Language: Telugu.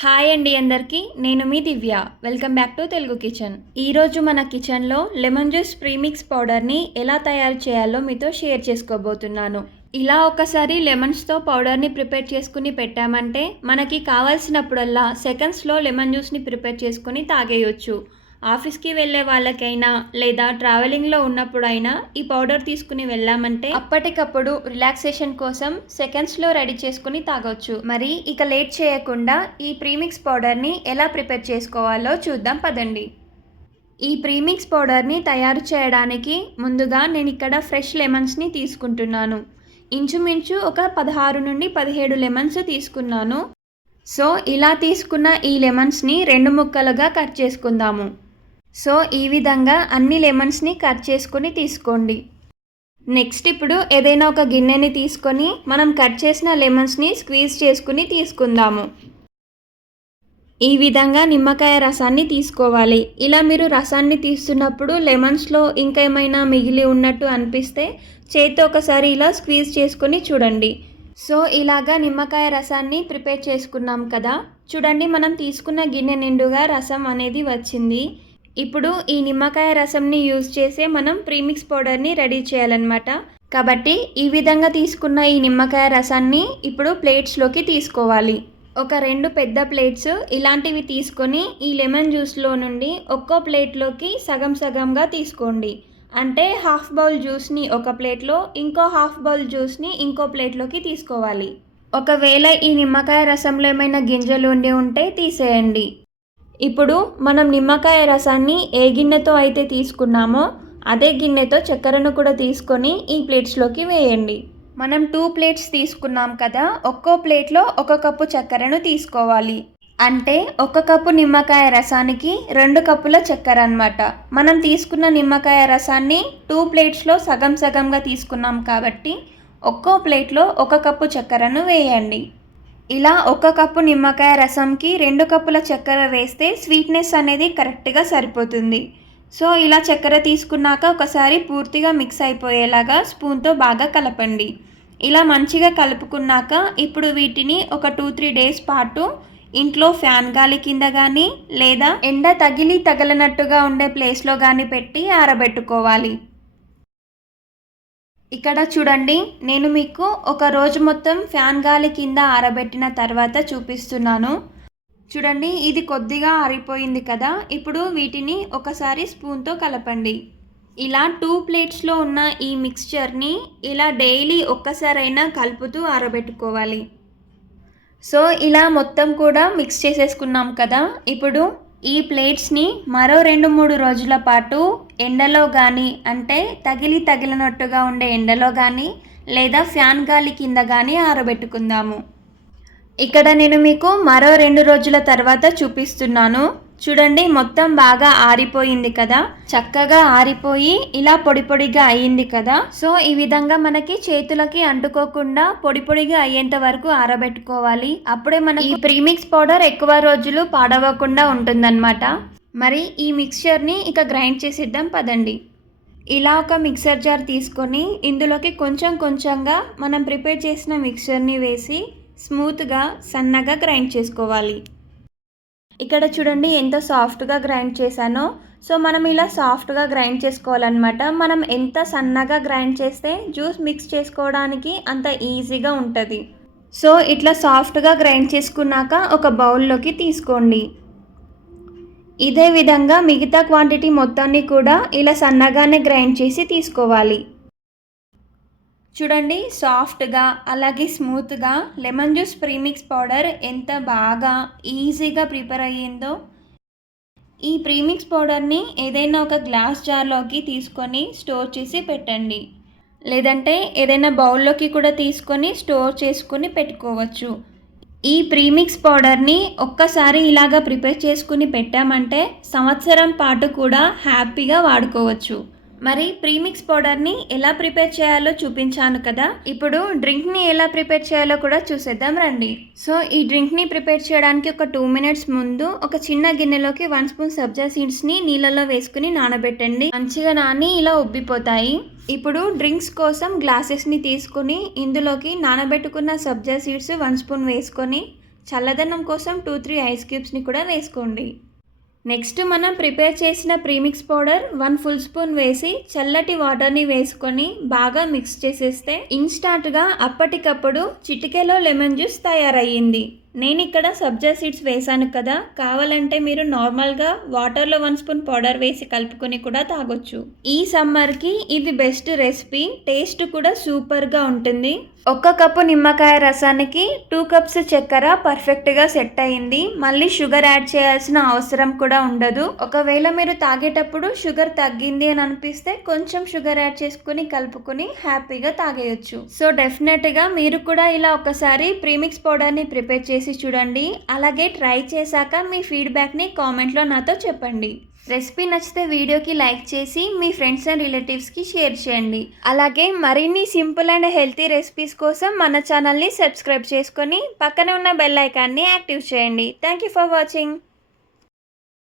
హాయ్ అండి అందరికీ. నేను మీ Divya. Welcome back to Telugu kitchen. ఈరోజు మన కిచెన్లో లెమన్ జ్యూస్ ప్రీమిక్స్ పౌడర్ని ఎలా తయారు చేయాలో మీతో షేర్ చేసుకోబోతున్నాను. ఇలా ఒకసారి లెమన్స్తో పౌడర్ని ప్రిపేర్ చేసుకుని పెట్టామంటే మనకి కావాల్సినప్పుడల్లా సెకండ్స్లో లెమన్ జ్యూస్ని ప్రిపేర్ చేసుకుని తాగేయొచ్చు. ఆఫీస్కి వెళ్ళే వాళ్ళకైనా లేదా ట్రావెలింగ్లో ఉన్నప్పుడైనా ఈ పౌడర్ తీసుకుని వెళ్ళామంటే అప్పటికప్పుడు రిలాక్సేషన్ కోసం సెకండ్స్లో రెడీ చేసుకుని తాగొచ్చు. మరి ఇక లేట్ చేయకుండా ఈ ప్రీమిక్స్ పౌడర్ని ఎలా ప్రిపేర్ చేసుకోవాలో చూద్దాం పదండి. ఈ ప్రీమిక్స్ పౌడర్ని తయారు చేయడానికి ముందుగా నేను ఇక్కడ ఫ్రెష్ లెమన్స్ని తీసుకుంటున్నాను. ఇంచుమించు ఒక 16 నుండి 17 లెమన్స్ తీసుకున్నాను. సో ఇలా తీసుకున్న ఈ లెమన్స్ని 2 ముక్కలుగా కట్ చేసుకుందాము. సో ఈ విధంగా అన్ని లెమన్స్ని కట్ చేసుకొని తీసుకోండి. నెక్స్ట్ ఇప్పుడు ఏదైనా ఒక గిన్నెని తీసుకొని మనం కట్ చేసిన లెమన్స్ని స్క్వీజ్ చేసుకుని తీసుకుందాము. ఈ విధంగా నిమ్మకాయ రసాన్ని తీసుకోవాలి. ఇలా మీరు రసాన్ని తీస్తున్నప్పుడు లెమన్స్లో ఇంకా ఏమైనా మిగిలి ఉన్నట్టు అనిపిస్తే చేతితో ఒకసారి ఇలా స్క్వీజ్ చేసుకొని చూడండి. సో ఇలాగా నిమ్మకాయ రసాన్ని ప్రిపేర్ చేసుకున్నాం కదా. చూడండి, మనం తీసుకున్న గిన్నె నిండుగా రసం అనేది వచ్చింది. ఇప్పుడు ఈ నిమ్మకాయ రసంని యూజ్ చేసే మనం ప్రీమిక్స్ పౌడర్ని రెడీ చేయాలన్నమాట. కాబట్టి ఈ విధంగా తీసుకున్న ఈ నిమ్మకాయ రసాన్ని ఇప్పుడు ప్లేట్స్లోకి తీసుకోవాలి. ఒక 2 పెద్ద ప్లేట్స్ ఇలాంటివి తీసుకొని ఈ లెమన్ జ్యూస్లో నుండి ఒక్కో ప్లేట్లోకి సగం సగంగా తీసుకోండి. అంటే హాఫ్ బౌల్ జ్యూస్ని ఒక ప్లేట్లో, ఇంకో హాఫ్ బౌల్ జ్యూస్ని ఇంకో ప్లేట్లోకి తీసుకోవాలి. ఒకవేళ ఈ నిమ్మకాయ రసంలో ఏమైనా గింజలు ఉంటే తీసేయండి. ఇప్పుడు మనం నిమ్మకాయ రసాన్ని ఏ గిన్నెతో అయితే తీసుకున్నామో అదే గిన్నెతో చక్కెరను కూడా తీసుకొని ఈ ప్లేట్స్లోకి వేయండి. మనం 2 ప్లేట్స్ తీసుకున్నాం కదా, ఒక్కో ప్లేట్లో 1 కప్పు చక్కెరను తీసుకోవాలి. అంటే 1 కప్పు నిమ్మకాయ రసానికి 2 కప్పుల చక్కెర అన్నమాట. మనం తీసుకున్న నిమ్మకాయ రసాన్ని 2 ప్లేట్స్లో సగం సగంగా తీసుకున్నాం కాబట్టి ఒక్కో ప్లేట్లో 1 కప్పు చక్కెరను వేయండి. ఇలా 1 కప్పు నిమ్మకాయ రసంకి 2 కప్పుల చక్కెర వేస్తే స్వీట్నెస్ అనేది కరెక్ట్గా సరిపోతుంది. సో ఇలా చక్కెర తీసుకున్నాక ఒకసారి పూర్తిగా మిక్స్ అయిపోయేలాగా స్పూన్తో బాగా కలపండి. ఇలా మంచిగా కలుపుకున్నాక ఇప్పుడు వీటిని ఒక 2-3 డేస్ పాటు ఇంట్లో ఫ్యాన్ గాలి కింద కానీ లేదా ఎండ తగలనట్టుగా ఉండే ప్లేస్లో కానీ పెట్టి ఆరబెట్టుకోవాలి. ఇక్కడ చూడండి, నేను మీకు ఒక రోజు మొత్తం ఫ్యాన్ గాలి కింద ఆరబెట్టిన తర్వాత చూపిస్తున్నాను. చూడండి, ఇది కొద్దిగా ఆరిపోయింది కదా. ఇప్పుడు వీటిని ఒకసారి స్పూన్తో కలపండి. ఇలా 2 ప్లేట్స్లో ఉన్న ఈ మిక్స్చర్ని ఇలా డైలీ ఒక్కసారైనా కలుపుతూ ఆరబెట్టుకోవాలి. సో ఇలా మొత్తం కూడా మిక్స్ చేసేసుకున్నాం కదా. ఇప్పుడు ఈ ప్లేట్స్ని మరో 2-3 రోజుల పాటు ఎండలో కానీ, అంటే తగిలినట్టుగా ఉండే ఎండలో కానీ లేదా ఫ్యాన్ గాలి కింద కానీ ఆరబెట్టుకుందాము. ఇక్కడ నేను మీకు మరో 2 రోజుల తర్వాత చూపిస్తున్నాను. చూడండి, మొత్తం బాగా ఆరిపోయింది కదా, చక్కగా ఆరిపోయి ఇలా పొడి పొడిగా అయ్యింది కదా. సో ఈ విధంగా మనకి చేతులకి అంటుకోకుండా పొడి పొడిగా అయ్యేంత వరకు ఆరబెట్టుకోవాలి. అప్పుడే మనకి ఈ ప్రీమిక్స్ పౌడర్ ఎక్కువ రోజులు పాడవకుండా ఉంటుందన్నమాట. మరి ఈ మిక్స్చర్ని ఇక గ్రైండ్ చేసిద్దాం పదండి. ఇలా ఒక మిక్సర్ జార్ తీసుకొని ఇందులోకి కొంచెం కొంచెంగా మనం ప్రిపేర్ చేసిన మిక్స్చర్ని వేసి స్మూత్గా సన్నగా గ్రైండ్ చేసుకోవాలి. ఇక్కడ చూడండి ఎంత సాఫ్ట్గా గ్రైండ్ చేశానో. సో మనం ఇలా సాఫ్ట్గా గ్రైండ్ చేసుకోవాలన్నమాట. మనం ఎంత సన్నగా గ్రైండ్ చేస్తే జ్యూస్ మిక్స్ చేసుకోవడానికి అంత ఈజీగా ఉంటుంది. సో ఇట్లా సాఫ్ట్గా గ్రైండ్ చేసుకున్నాక ఒక బౌల్లోకి తీసుకోండి. ఇదే విధంగా మిగతా క్వాంటిటీ మొత్తాన్ని కూడా ఇలా సన్నగానే గ్రైండ్ చేసి తీసుకోవాలి. చూడండి, సాఫ్ట్గా అలాగే స్మూత్గా లెమన్ జ్యూస్ ప్రీమిక్స్ పౌడర్ ఎంత బాగా ఈజీగా ప్రిపేర్ అయ్యిందో. ఈ ప్రీమిక్స్ పౌడర్ని ఏదైనా ఒక గ్లాస్ జార్లోకి తీసుకొని స్టోర్ చేసి పెట్టండి. లేదంటే ఏదైనా బౌల్లోకి కూడా తీసుకొని స్టోర్ చేసుకుని పెట్టుకోవచ్చు. ఈ ప్రీమిక్స్ పౌడర్ని ఒక్కసారి ఇలాగా ప్రిపేర్ చేసుకుని పెట్టామంటే సంవత్సరం పాటు కూడా హ్యాపీగా వాడుకోవచ్చు. మరి ప్రీమిక్స్ పౌడర్ని ఎలా ప్రిపేర్ చేయాలో చూపించాను కదా. ఇప్పుడు డ్రింక్ని ఎలా ప్రిపేర్ చేయాలో కూడా చూసేద్దాం రండి. సో ఈ డ్రింక్ని ప్రిపేర్ చేయడానికి ఒక 2 మినిట్స్ ముందు ఒక చిన్న గిన్నెలోకి 1 స్పూన్ సబ్జా సీడ్స్ని నీళ్ళలో వేసుకుని నానబెట్టండి. మంచిగా నాని ఇలా ఉబ్బిపోతాయి. ఇప్పుడు డ్రింక్స్ కోసం గ్లాసెస్ని తీసుకుని ఇందులోకి నానబెట్టుకున్న సబ్జా సీడ్స్ 1 స్పూన్ వేసుకొని చల్లదనం కోసం 2-3 ఐస్ క్యూబ్స్ని కూడా వేసుకోండి. నెక్స్ట్ మనం ప్రిపేర్ చేసిన ప్రీమిక్స్ పౌడర్ 1 ఫుల్ స్పూన్ వేసి చల్లటి వాటర్ని వేసుకొని బాగా మిక్స్ చేసేస్తే ఇన్స్టాంట్గా అప్పటికప్పుడు చిటికెలో లెమన్ జ్యూస్ తయారయ్యింది. నేను ఇక్కడ సబ్జా సీడ్స్ వేసాను కదా, కావాలంటే మీరు నార్మల్గా వాటర్లో 1 స్పూన్ పౌడర్ వేసి కలుపుకొని కూడా తాగొచ్చు. ఈ సమ్మర్కి ఇది బెస్ట్ రెసిపీ, టేస్ట్ కూడా సూపర్గా ఉంటుంది. 1 కప్పు నిమ్మకాయ రసానికి 2 కప్స్ చక్కెర పర్ఫెక్ట్గా సెట్ అయింది. మళ్ళీ షుగర్ యాడ్ చేయాల్సిన అవసరం కూడా ఉండదు. ఒకవేళ మీరు తాగేటప్పుడు షుగర్ తగ్గింది అని అనిపిస్తే కొంచెం షుగర్ యాడ్ చేసుకుని కలుపుకొని హ్యాపీగా తాగేయచ్చు. సో డెఫినెట్గా మీరు కూడా ఇలా ఒకసారి ప్రీమిక్స్ పౌడర్ని ప్రిపేర్ చేసి చూడండి. అలాగే ట్రై చేశాక మీ ఫీడ్బ్యాక్ని కామెంట్లో నాతో చెప్పండి. రెసిపీ నచ్చితే వీడియోకి లైక్ చేసి మీ ఫ్రెండ్స్ అండ్ రిలేటివ్స్కి షేర్ చేయండి. అలాగే మరిన్ని సింపుల్ అండ్ హెల్తీ రెసిపీస్ కోసం మన ఛానల్ని సబ్స్క్రైబ్ చేసుకొని పక్కనే ఉన్న బెల్ ఐకాన్ని యాక్టివ్ చేయండి. Thank you for watching.